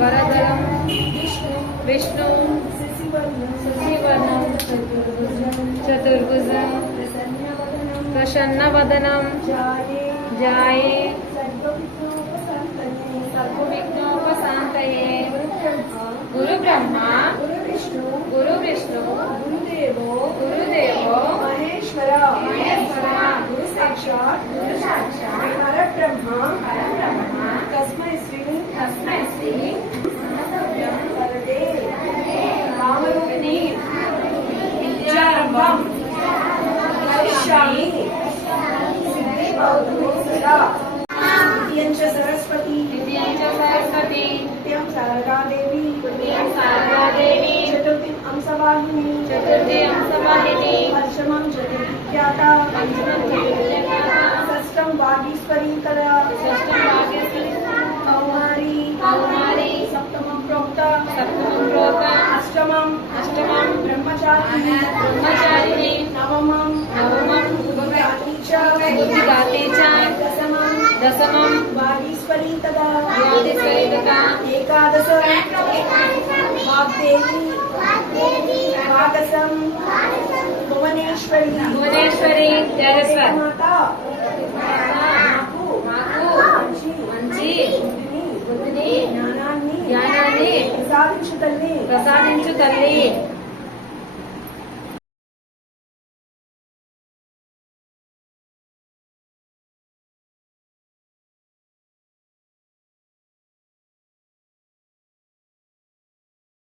वरदरं विष्णु शशिवर्णं चतुर्भुजं प्रसन्नवदनं ध्याये सर्वविघ्नोपशान्तये गुरुब्रह्मा गुरुविष्णु गुरुदेवो महेश्वर गुरु साक्षात् परब्रह्म तस्मै श्री वरदे रामरूपिणी विद्यारम्भं करिष्यामि सिद्धिर्भवतु सदा। द्वितीयं च सरस्वती तृतीयं शारदा देवी चतुर्थीं अंशवाहिनी पंचमं जगद्विख्याता षष्ठं वागीश्वरी तदा कौमारी सप्तमं प्रोक्ता अष्टमं ब्रह्मचारिणी नवमं बुद्धिगाते च दशमं वागीश्वरी तदा एकादश वाग्देवी द्वादशं भुवनेश्वरी माता మంచి బుద్ధిని జ్ఞానాన్ని ప్రసాదించు తల్లి